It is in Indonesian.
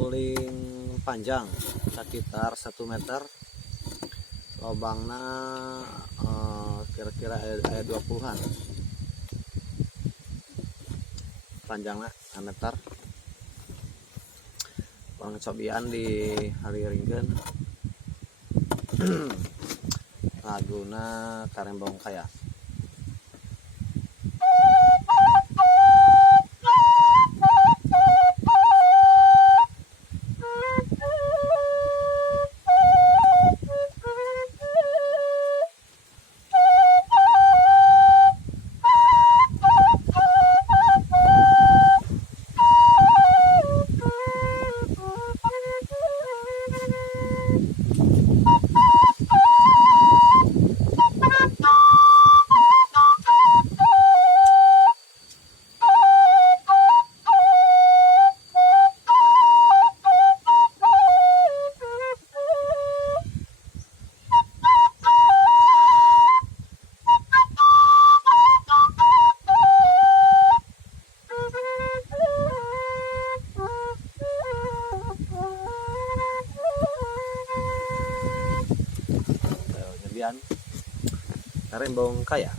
suling panjang sekitar 1 meter, lobangnya kira-kira aya 20-an, panjangnya 1 meter. Cobian di hariringkeun laguna Karembong Kaya. Karembong Kaya.